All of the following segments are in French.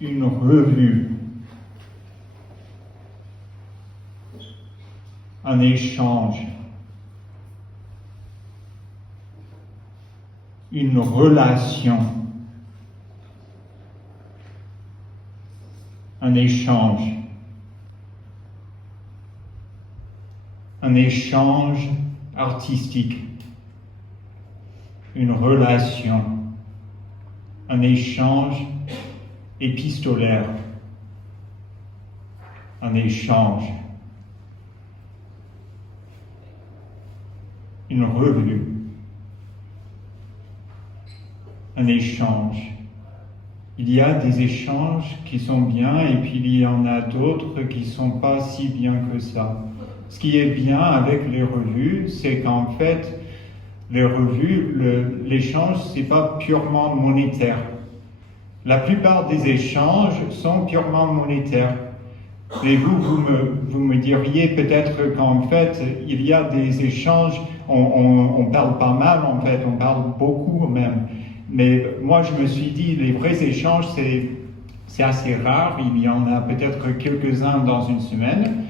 une revue, un échange, une relation, un échange artistique, une relation, un échange épistolaire, un échange, une revue, un échange. Il y a des échanges qui sont bien et puis il y en a d'autres qui ne sont pas si bien que ça. Ce qui est bien avec les revues, c'est qu'en fait, les revues, l'échange, ce n'est pas purement monétaire. La plupart des échanges sont purement monétaires. Et vous me diriez peut-être qu'en fait, il y a des échanges, on parle pas mal en fait, on parle beaucoup même. Mais moi, je me suis dit, les vrais échanges, c'est assez rare. Il y en a peut-être quelques-uns dans une semaine.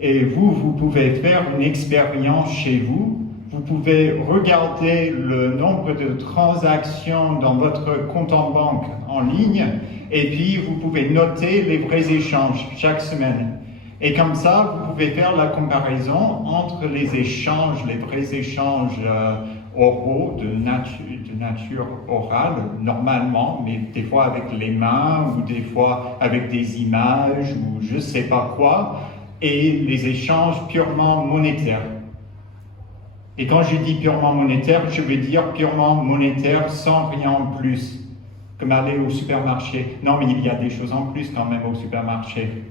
Et vous pouvez faire une expérience chez vous. Vous pouvez regarder le nombre de transactions dans votre compte en banque en ligne. Et puis, vous pouvez noter les vrais échanges chaque semaine. Et comme ça, vous pouvez faire la comparaison entre les échanges, les vrais échanges oraux, de nature orale, normalement, mais des fois avec les mains, ou des fois avec des images, ou je ne sais pas quoi, et les échanges purement monétaires. Et quand je dis purement monétaire, je veux dire purement monétaire sans rien en plus, comme aller au supermarché. Non, mais il y a des choses en plus quand même au supermarché.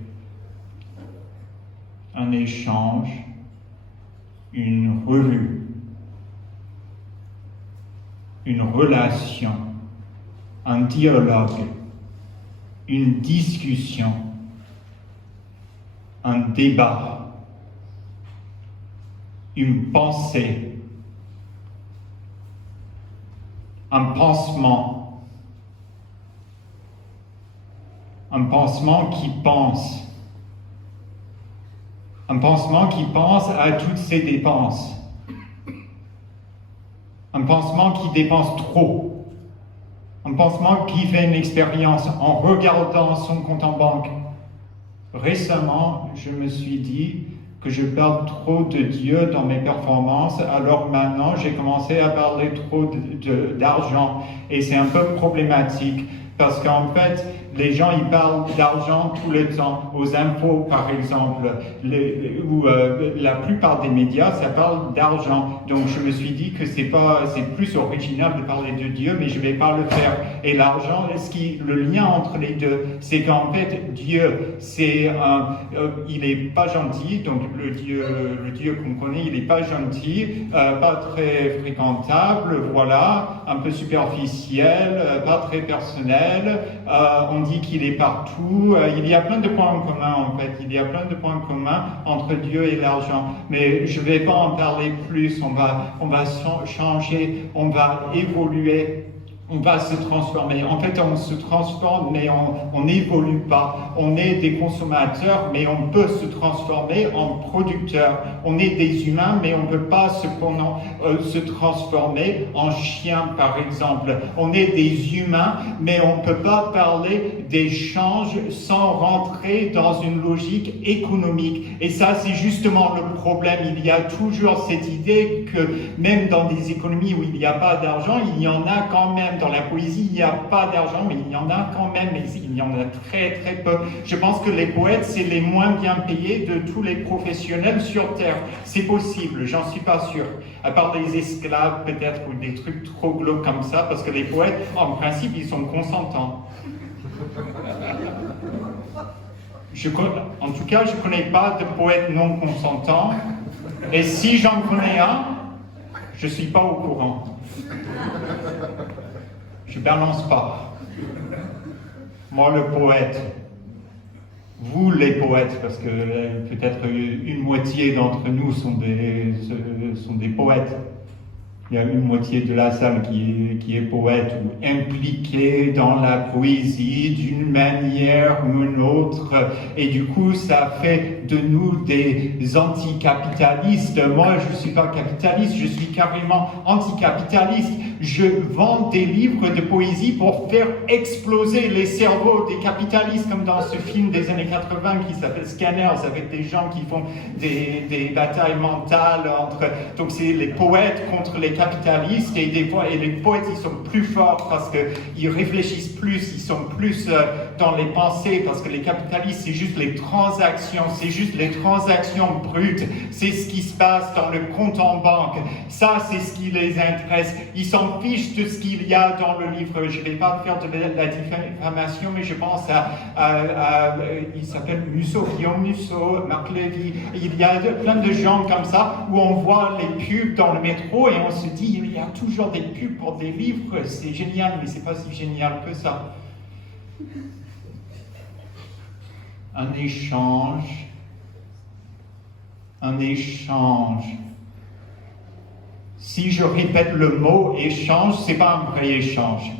Un échange, une revue, une relation, un dialogue, une discussion, un débat, une pensée, un pansement qui pense, un pansement qui pense à toutes ses dépenses, un pansement qui dépense trop, un pansement qui fait une expérience en regardant son compte en banque. Récemment, je me suis dit que je parle trop de Dieu dans mes performances, alors maintenant j'ai commencé à parler trop d'argent et c'est un peu problématique parce qu'en fait, les gens ils parlent d'argent tout le temps, aux impôts par exemple, la plupart des médias ça parle d'argent. Donc je me suis dit que c'est plus original de parler de Dieu, mais je vais pas le faire. Et l'argent, le lien entre les deux, c'est qu'en fait Dieu, il est pas gentil, donc le Dieu qu'on connaît, il est pas gentil, pas très fréquentable, voilà, un peu superficiel, pas très personnel. On dit qu'il est partout. Il y a plein de points en commun en fait. Il y a plein de points communs entre Dieu et l'argent. Mais je ne vais pas en parler plus. On va changer, on va évoluer. On va se transformer. En fait, on se transforme, mais on n'évolue pas. On est des consommateurs, mais on peut se transformer en producteurs. On est des humains, mais on ne peut pas se transformer en chien, par exemple. On est des humains, mais on ne peut pas parler d'échange sans rentrer dans une logique économique. Et ça, c'est justement le problème. Il y a toujours cette idée que même dans des économies où il n'y a pas d'argent, il y en a quand même. Dans la poésie, il n'y a pas d'argent, mais il y en a quand même, mais il y en a très très peu. Je pense que les poètes, c'est les moins bien payés de tous les professionnels sur Terre. C'est possible, j'en suis pas sûr. À part des esclaves peut-être, ou des trucs trop glauques comme ça, parce que les poètes, en principe, ils sont consentants. En tout cas, je ne connais pas de poète non consentant, et si j'en connais un, je ne suis pas au courant. Je ne balance pas. Moi, le poète. Vous, les poètes, parce que peut-être une moitié d'entre nous sont des poètes. il y a une moitié de la salle qui est poète ou impliquée dans la poésie d'une manière ou une autre. Et du coup, ça fait de nous des anticapitalistes. Moi, je ne suis pas capitaliste, je suis carrément anticapitaliste. Je vends des livres de poésie pour faire exploser les cerveaux des capitalistes, comme dans ce film des années 80 qui s'appelle Scanners, avec des gens qui font des batailles mentales entre... Donc c'est les poètes contre les capitalistes, et des fois, et les poètes, ils sont plus forts parce qu'ils réfléchissent plus, ils sont plus dans les pensées, parce que les capitalistes, c'est juste les transactions brutes, c'est ce qui se passe dans le compte en banque. Ça, c'est ce qui les intéresse. Ils s'en fichent de ce qu'il y a dans le livre. Je ne vais pas faire de la diffamation, mais je pense il s'appelle Musso, Guillaume Musso, Marc Lévy. Il y a plein de gens comme ça où on voit les pubs dans le métro et on se dit, il y a toujours des pubs pour des livres, c'est génial, mais c'est pas si génial que ça. Un échange. Si je répète le mot échange, c'est pas un vrai échange.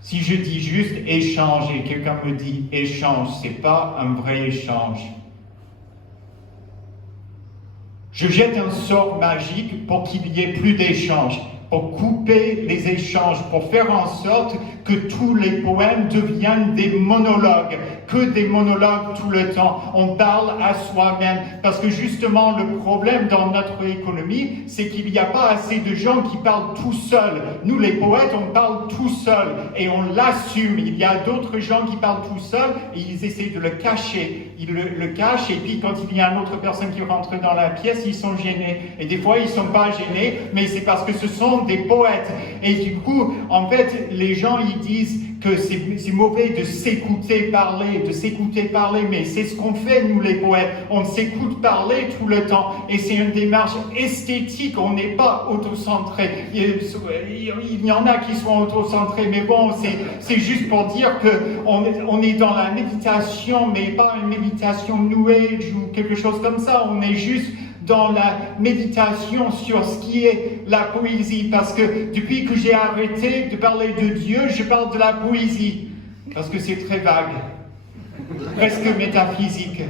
Si je dis juste échange et quelqu'un me dit échange, c'est pas un vrai échange. Je jette un sort magique pour qu'il n'y ait plus d'échanges, pour couper les échanges, pour faire en sorte que tous les poèmes deviennent des monologues, que des monologues tout le temps. On parle à soi-même, parce que justement le problème dans notre économie, c'est qu'il n'y a pas assez de gens qui parlent tout seuls. Nous les poètes, on parle tout seuls, et on l'assume. Il y a d'autres gens qui parlent tout seuls, et ils essaient de le cacher. Ils le cachent, et puis quand il y a une autre personne qui rentre dans la pièce, ils sont gênés. Et des fois, ils ne sont pas gênés, mais c'est parce que ce sont des poètes. Et du coup, en fait, les gens, ils disent que c'est mauvais de s'écouter parler, mais c'est ce qu'on fait, nous les poètes. On s'écoute parler tout le temps, et c'est une démarche esthétique, on n'est pas autocentré. Il y en a qui sont autocentrés, mais bon, c'est juste pour dire qu'on est dans la méditation, mais pas une méditation New Age ou quelque chose comme ça, on est juste dans la méditation sur ce qui est la poésie, parce que depuis que j'ai arrêté de parler de Dieu, je parle de la poésie, parce que c'est très vague, presque métaphysique.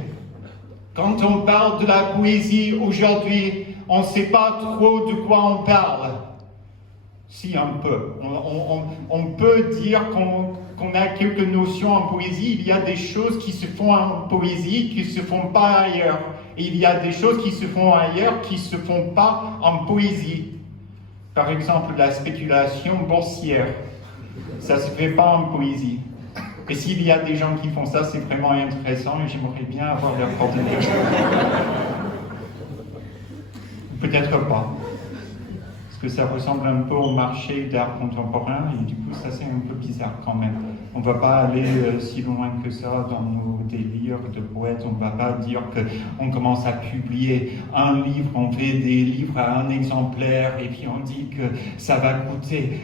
Quand on parle de la poésie aujourd'hui, on ne sait pas trop de quoi on parle. Si, un peu. On peut dire qu'on a quelques notions en poésie. Il y a des choses qui se font en poésie qui ne se font pas ailleurs. Et il y a des choses qui se font ailleurs qui ne se font pas en poésie. Par exemple, la spéculation boursière. Ça ne se fait pas en poésie. Et s'il y a des gens qui font ça, c'est vraiment intéressant et j'aimerais bien avoir leur coordonnées. Peut-être pas. Que ça ressemble un peu au marché d'art contemporain, et du coup ça c'est un peu bizarre quand même. On ne va pas aller si loin que ça dans nos délires de poètes, on ne va pas dire qu'on commence à publier un livre, on fait des livres à un exemplaire, et puis on dit que ça va coûter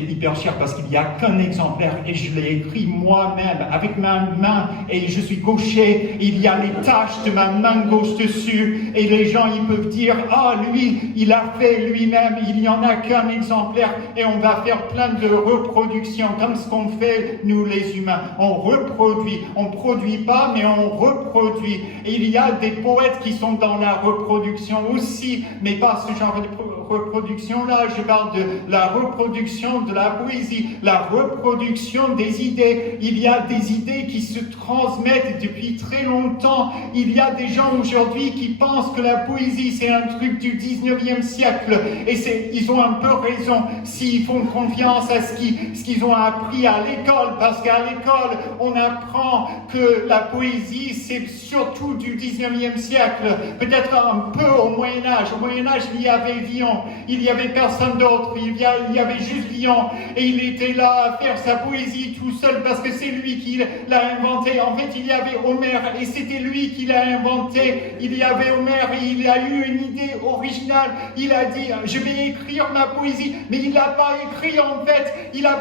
hyper cher parce qu'il n'y a qu'un exemplaire, et je l'ai écrit moi-même avec ma main, et je suis gaucher, il y a les taches de ma main gauche dessus, et les gens ils peuvent dire « Ah, lui, il a fait lui-même, il n'y en a qu'un exemplaire » et on va faire plein de reproductions, comme ce qu'on fait nous les humains. On reproduit, on ne produit pas, mais on reproduit. Et il y a des poètes qui sont dans la reproduction aussi, mais pas ce genre de reproduction-là. Je parle de la reproduction de la poésie, la reproduction des idées. Il y a des idées qui se transmettent depuis très longtemps. Il y a des gens aujourd'hui qui pensent que la poésie c'est un truc du 19e siècle, et ils ont un peu raison s'ils font confiance à ce qu'ils ont appris à l'école, parce qu'à l'école on apprend que la poésie c'est surtout du 19e siècle, peut-être un peu au Moyen-Âge. Au Moyen-Âge il y avait Villon, il n'y avait personne d'autre, il y avait juste Villon, et il était là à faire sa poésie tout seul parce que c'est lui qui l'a inventé. En fait il y avait Homère, et c'était lui qui l'a inventé. Il y avait Homère et il a eu une idée originale, il a dit, je vais écrire ma poésie, mais il n'a pas écrit en fait, il n'a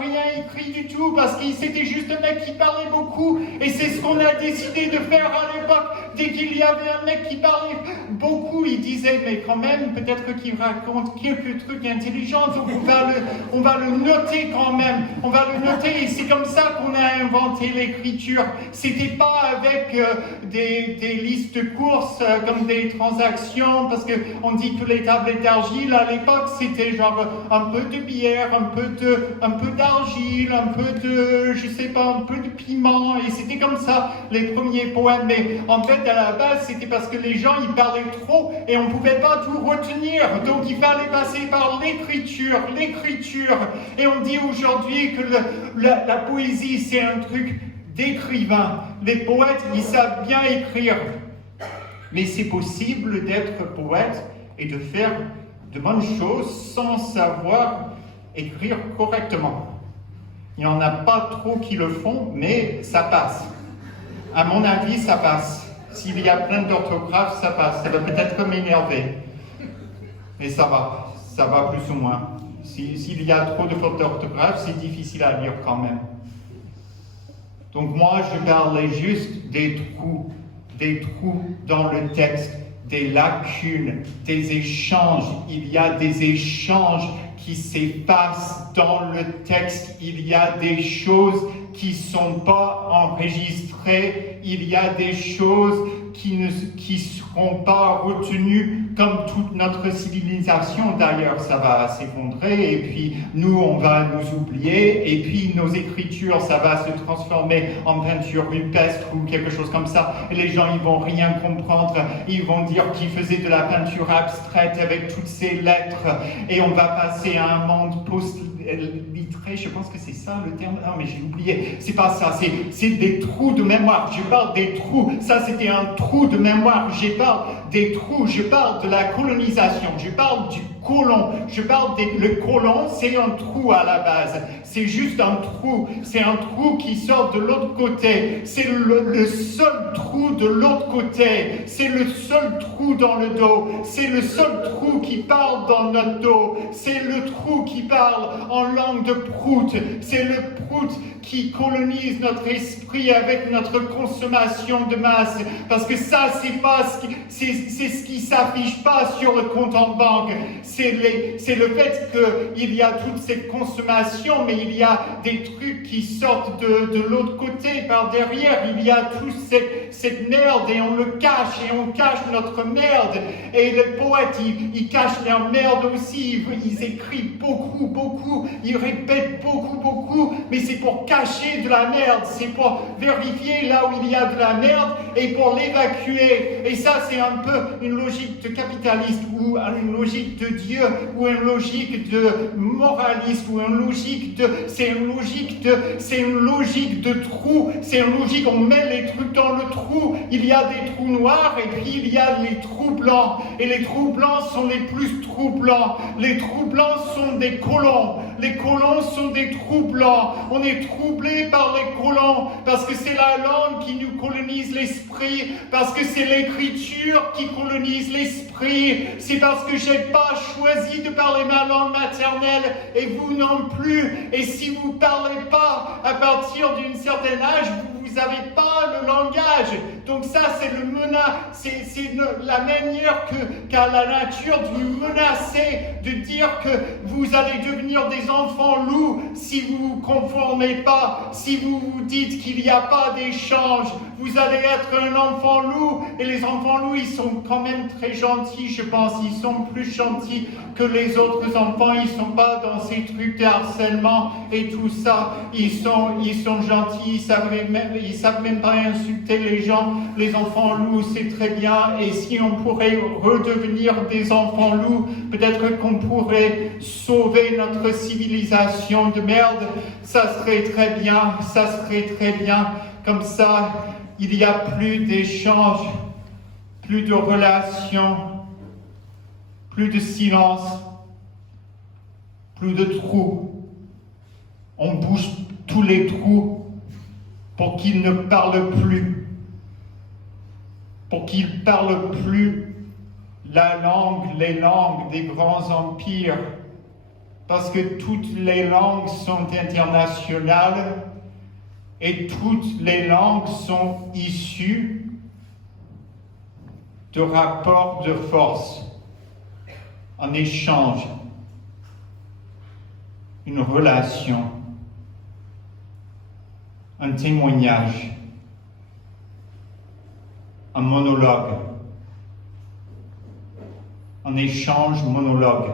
rien écrit du tout, parce que c'était juste un mec qui parlait beaucoup, et c'est ce qu'on a décidé de faire à l'époque. Dès qu'il y avait un mec qui parlait beaucoup, il disait, mais quand même, peut-être qu'il raconte quelques trucs intelligents, donc on va le noter quand même, on va le noter, et c'est comme ça qu'on a inventé l'écriture. C'était pas avec des listes de courses comme des transactions, parce qu'on dit que les tablettes d'argile à l'époque, c'était genre un peu de bière, un peu d'argile, un peu de, je sais pas, un peu de piment, et c'était comme ça les premiers poèmes. Mais en fait, à la base, c'était parce que les gens, ils parlaient trop et on pouvait pas tout retenir. Donc, il fallait passer par l'écriture. Et on dit aujourd'hui que la poésie, c'est un truc d'écrivain. Les poètes, ils savent bien écrire. Mais c'est possible d'être poète et de faire de bonnes choses sans savoir écrire correctement. Il n'y en a pas trop qui le font, mais ça passe. À mon avis, ça passe. S'il y a plein d'orthographes, ça passe. Ça va peut-être m'énerver. Mais ça va plus ou moins. S'il y a trop de fautes d'orthographe, c'est difficile à lire quand même. Donc moi, je parlais juste des trous dans le texte, des lacunes, des échanges. Il y a des échanges qui s'effacent dans le texte. Il y a des choses qui ne sont pas enregistrées. Il y a des choses qui ne seront pas retenues, comme toute notre civilisation. D'ailleurs, ça va s'effondrer, et puis nous, on va nous oublier, et puis nos écritures, ça va se transformer en peinture rupestre ou quelque chose comme ça, et les gens, ils vont rien comprendre, ils vont dire qu'ils faisaient de la peinture abstraite avec toutes ces lettres, et on va passer à un monde post-littré, je pense que c'est ça le terme, non mais j'ai oublié, c'est pas ça, c'est des trous de mémoire, je parle des trous, ça c'était un trou de mémoire, je parle des trous, je parle de la colonisation, je parle du colon, le colon, c'est un trou à la base, c'est juste un trou, c'est un trou qui sort de l'autre côté, c'est le seul trou de l'autre côté, c'est le seul trou dans le dos, c'est le seul trou qui parle dans notre dos, c'est le trou qui parle en langue de prout, c'est le prout qui colonise notre esprit avec notre consommation de masse, parce que ça, c'est ce qui s'affiche pas sur le compte en banque, c'est le fait qu'il y a toute cette consommation, mais il y a des trucs qui sortent de l'autre côté, par derrière, il y a toute cette merde, et on le cache, et on cache notre merde, et les poètes, ils cachent leur merde aussi, ils écrivent beaucoup, ils répètent beaucoup, mais c'est pour cacher de la merde, c'est pour vérifier là où il y a de la merde, et pour l'évacuer, et ça c'est un peu une logique de capitaliste, ou une logique de Dieu, ou une logique de moraliste, ou une logique de... C'est une logique de trou, c'est une logique, on met les trucs dans le trou, il y a des trous noirs, et puis il y a les trous blancs, et les trous blancs sont les plus troublants, les trous blancs sont des colons, les colons sont des trous blancs, on est troublé par les colons, parce que c'est la langue qui nous colonise l'esprit, parce que c'est l'écriture qui colonise l'esprit, c'est parce que j'ai pas choisi de parler ma langue maternelle, et vous non plus, et si vous parlez pas à partir d'un certain âge, vous n'avez pas le langage, donc ça c'est c'est la manière qu'a la nature de nous menacer, de dire que vous allez devenir des enfants loups si vous vous conformez pas, si vous vous dites qu'il n'y a pas d'échange, vous allez être un enfant loup, et les enfants loups ils sont quand même très gentils, je pense, ils sont plus gentils que les autres enfants, ils sont pas dans ces trucs de harcèlement et tout ça, ils sont gentils, ils savent même pas insulter les gens, les enfants loups c'est très bien, et si on pourrait redevenir des enfants loups, peut-être qu'on pourrait sauver notre civilisation de merde, ça serait très bien, comme ça il n'y a plus d'échanges, plus de relations, plus de silence, plus de trous. On bouge tous les trous pour qu'ils ne parlent plus, pour qu'ils ne parlent plus les langues des grands empires, parce que toutes les langues sont internationales et toutes les langues sont issues de rapports de force, un échange, une relation, un témoignage, un monologue, un échange monologue.